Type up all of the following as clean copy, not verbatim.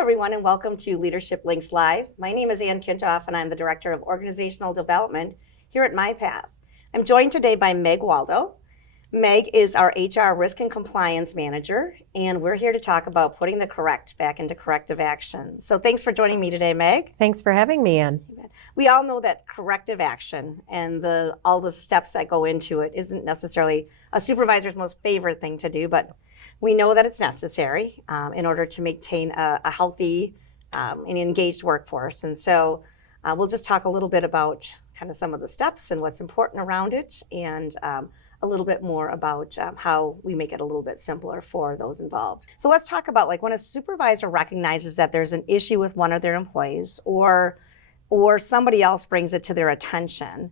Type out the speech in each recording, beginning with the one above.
everyone, and welcome to Leadership Links Live. My name is Kintopf, and I'm the Director of Organizational Development here at MyPath. I'm joined today by Meg Waldo. Meg is our HR Risk and Compliance Manager, and we're here to talk about putting the correct back into corrective action. So thanks for joining me today, Meg. Thanks for having me, Ann. We all know that corrective action and all the steps that go into it isn't necessarily a supervisor's most favorite thing to do, but we know that it's necessary in order to maintain a healthy and engaged workforce. And so we'll just talk a little bit about kind of some of the steps and what's important around it, and a little bit more about how we make it a little bit simpler for those involved. So let's talk about when a supervisor recognizes that there's an issue with one of their employees, or somebody else brings it to their attention,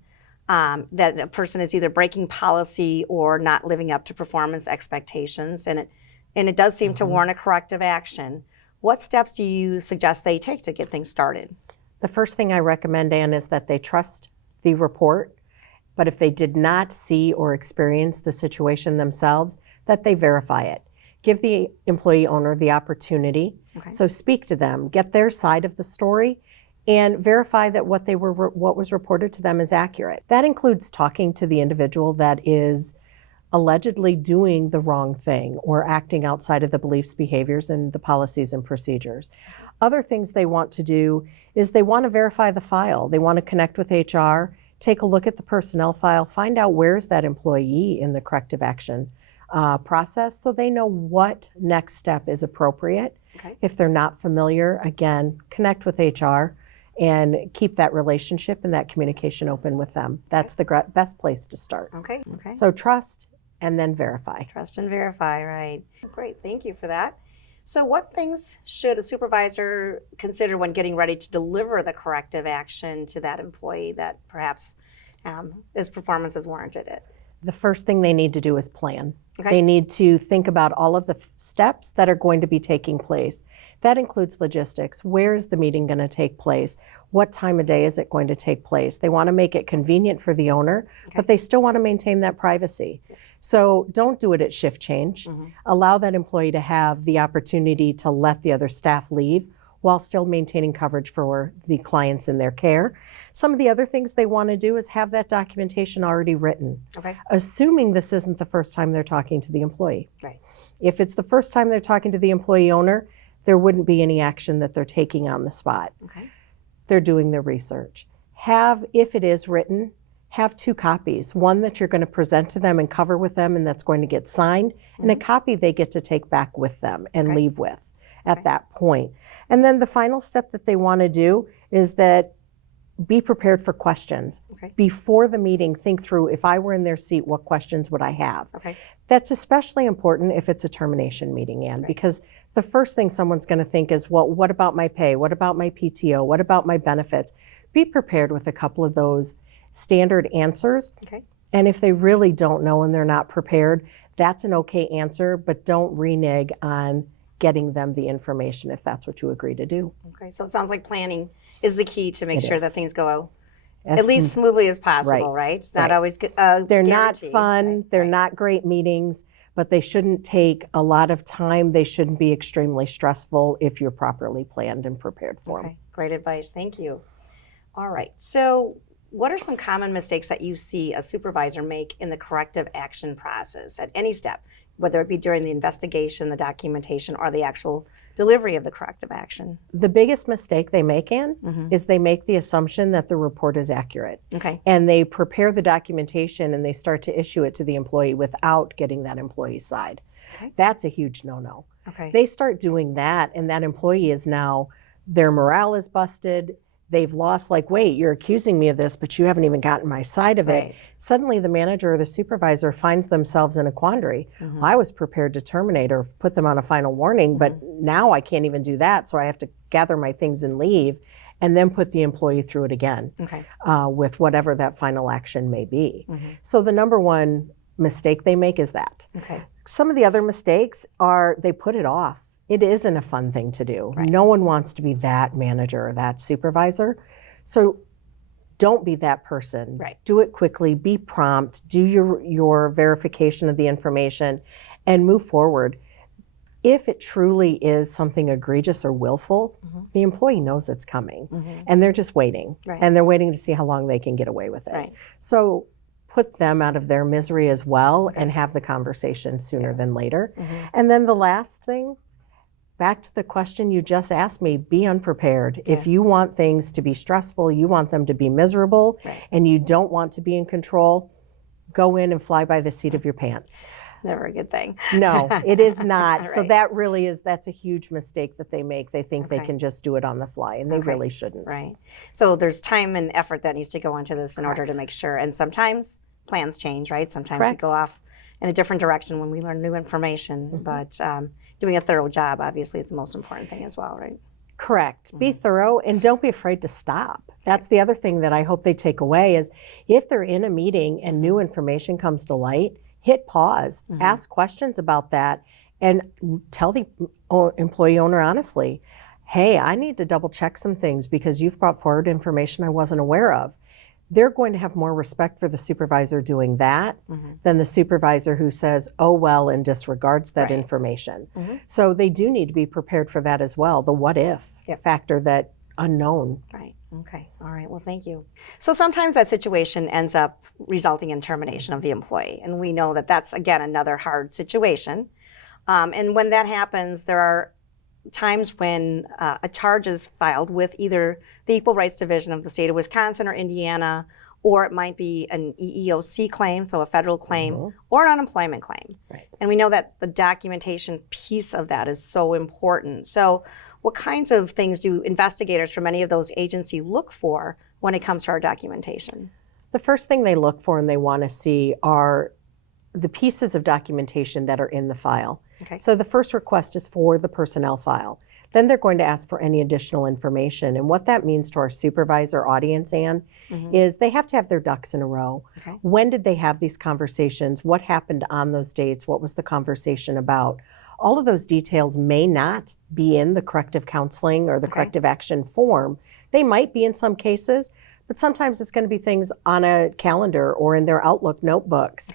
that a person is either breaking policy or not living up to performance expectations, and it does seem to warrant a corrective action. What steps do you suggest they take to get things started? The first thing I recommend, Ann, is that they trust the report, but if they did not see or experience the situation themselves, that they verify it. Give the employee owner the opportunity. Okay. So speak to them, get their side of the story, and verify that what was reported to them is accurate. That includes talking to the individual that is allegedly doing the wrong thing or acting outside of the beliefs, behaviors, and the policies and procedures. Other things they want to do is they want to verify the file. They want to connect with HR, take a look at the personnel file, find out where's that employee in the corrective action process, so they know what next step is appropriate. Okay. If they're not familiar, again, connect with HR and keep that relationship and that communication open with them. That's the best place to start. Okay. So trust and then verify. Trust and verify, right. Great, thank you for that. So what things should a supervisor consider when getting ready to deliver the corrective action to that employee that perhaps his performance has warranted it? The first thing they need to do is plan. Okay. They need to think about all of the steps that are going to be taking place. That includes logistics. Where is the meeting going to take place? What time of day is it going to take place? They want to make it convenient for the owner, but they still want to maintain that privacy. So don't do it at shift change. Allow that employee to have the opportunity to let the other staff leave while still maintaining coverage for the clients in their care. Some of the other things they want to do is have that documentation already written, assuming this isn't the first time they're talking to the employee. Right. If it's the first time they're talking to the employee owner, there wouldn't be any action that they're taking on the spot. They're doing their research. If it is written, have 2 copies, one that you're going to present to them and cover with them and that's going to get signed, and a copy they get to take back with them and leave with at that point. And then the final step that they want to do is that be prepared for questions. Before the meeting, think through, if I were in their seat, what questions would I have? That's especially important if it's a termination meeting, Ann, because the first thing someone's going to think is, well, what about my pay? What about my PTO? What about my benefits? Be prepared with a couple of those standard answers. And if they really don't know and they're not prepared, that's an okay answer, but don't renege on getting them the information if that's what you agree to do. Okay, so it sounds like planning is the key to make sure that things go at least smoothly as possible, right? It's not always good. They're not fun, they're not great meetings, but they shouldn't take a lot of time. They shouldn't be extremely stressful if you're properly planned and prepared for them. Great advice, thank you. All right, so what are some common mistakes that you see a supervisor make in the corrective action process at any step, whether it be during the investigation, the documentation, or the actual delivery of the corrective action? The biggest mistake they make, Ann, is they make the assumption that the report is accurate. And they prepare the documentation and they start to issue it to the employee without getting that employee's side. That's a huge no-no. They start doing that and that employee is now, their morale is busted. They've lost, wait, you're accusing me of this, but you haven't even gotten my side of it. Suddenly the manager or the supervisor finds themselves in a quandary. I was prepared to terminate or put them on a final warning, but now I can't even do that, so I have to gather my things and leave, and then put the employee through it again with whatever that final action may be. So the number one mistake they make is that. Some of the other mistakes are they put it off. It isn't a fun thing to do. No one wants to be that manager or that supervisor. So don't be that person. Do it quickly, be prompt, do your verification of the information, and move forward. if it truly is something egregious or willful, the employee knows it's coming, and they're just waiting, and they're waiting to see how long they can get away with it. So put them out of their misery as well and have the conversation sooner than later. And then the last thing, back to the question you just asked me, be unprepared. If you want things to be stressful, you want them to be miserable, and you don't want to be in control, go in and fly by the seat of your pants. Never a good thing. No, it is not. So that really is, that's a huge mistake that they make. They think they can just do it on the fly, and they really shouldn't. Right. So there's time and effort that needs to go into this in order to make sure. And sometimes plans change, right? Sometimes we go off in a different direction when we learn new information. But doing a thorough job, obviously, is the most important thing as well, right? Correct. Be thorough, and don't be afraid to stop. That's the other thing that I hope they take away is if they're in a meeting and new information comes to light, hit pause, ask questions about that, and tell the employee owner honestly, hey, I need to double check some things because you've brought forward information I wasn't aware of. They're going to have more respect for the supervisor doing that than the supervisor who says, oh, well, and disregards that information. So they do need to be prepared for that as well, the what if factor, that unknown. Right. Okay. All right. Well, thank you. So sometimes that situation ends up resulting in termination of the employee. And we know that that's, again, another hard situation. And when that happens, there are times when a charge is filed with either the Equal Rights Division of the state of Wisconsin or Indiana, or it might be an EEOC claim, so a federal claim, or an unemployment claim. And we know that the documentation piece of that is so important. So what kinds of things do investigators from any of those agencies look for when it comes to our documentation? The first thing they look for and they want to see are the pieces of documentation that are in the file. So the first request is for the personnel file. Then they're going to ask for any additional information. And what that means to our supervisor audience, Ann, is they have to have their ducks in a row. When did they have these conversations? What happened on those dates? What was the conversation about? All of those details may not be in the corrective counseling or the corrective action form. They might be in some cases, but sometimes it's going to be things on a calendar or in their Outlook notebooks.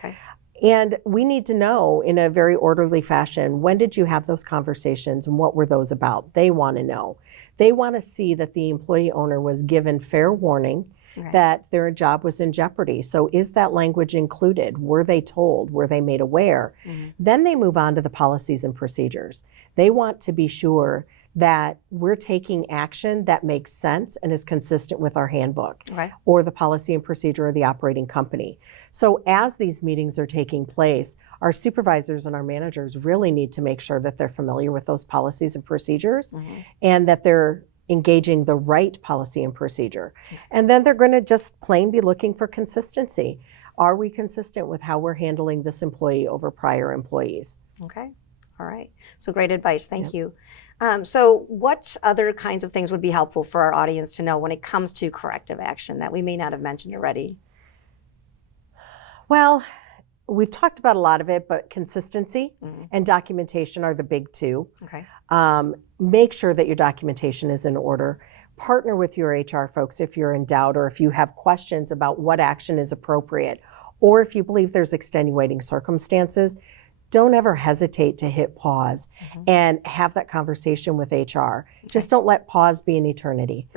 And we need to know in a very orderly fashion, when did you have those conversations and what were those about? They want to know. They want to see that the employee owner was given fair warning that their job was in jeopardy. So is that language included? Were they told? Were they made aware? Then they move on to the policies and procedures. They want to be sure that we're taking action that makes sense and is consistent with our handbook or the policy and procedure of the operating company. So as these meetings are taking place, our supervisors and our managers really need to make sure that they're familiar with those policies and procedures and that they're engaging the right policy and procedure. And then they're going to just plain be looking for consistency. Are we consistent with how we're handling this employee over prior employees? Okay. All right. So great advice. Thank you. So what other kinds of things would be helpful for our audience to know when it comes to corrective action that we may not have mentioned already? Well, we've talked about a lot of it, but consistency and documentation are the big two. Make sure that your documentation is in order. Partner with your HR folks if you're in doubt or if you have questions about what action is appropriate, or if you believe there's extenuating circumstances. Don't ever hesitate to hit pause and have that conversation with HR. Just don't let pause be an eternity.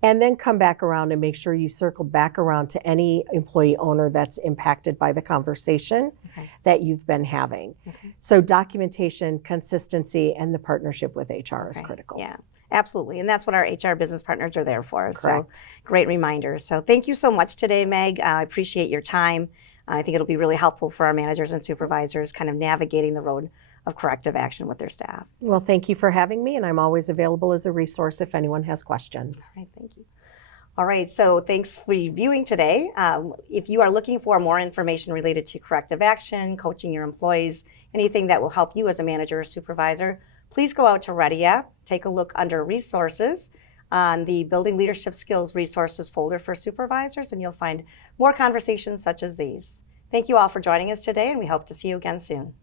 And then come back around and make sure you circle back around to any employee owner that's impacted by the conversation that you've been having. So documentation, consistency, and the partnership with HR is critical. Yeah, absolutely. And that's what our HR business partners are there for. So great reminder. So thank you so much today, Meg. I appreciate your time. I think it'll be really helpful for our managers and supervisors kind of navigating the road of corrective action with their staff. Well, thank you for having me, and I'm always available as a resource if anyone has questions. All right, thank you. All right, so thanks for viewing today. If you are looking for more information related to corrective action, coaching your employees, anything that will help you as a manager or supervisor, please go out to Ready App, take a look under resources on the Building Leadership Skills Resources folder for supervisors, and you'll find more conversations such as these. Thank you all for joining us today, and we hope to see you again soon.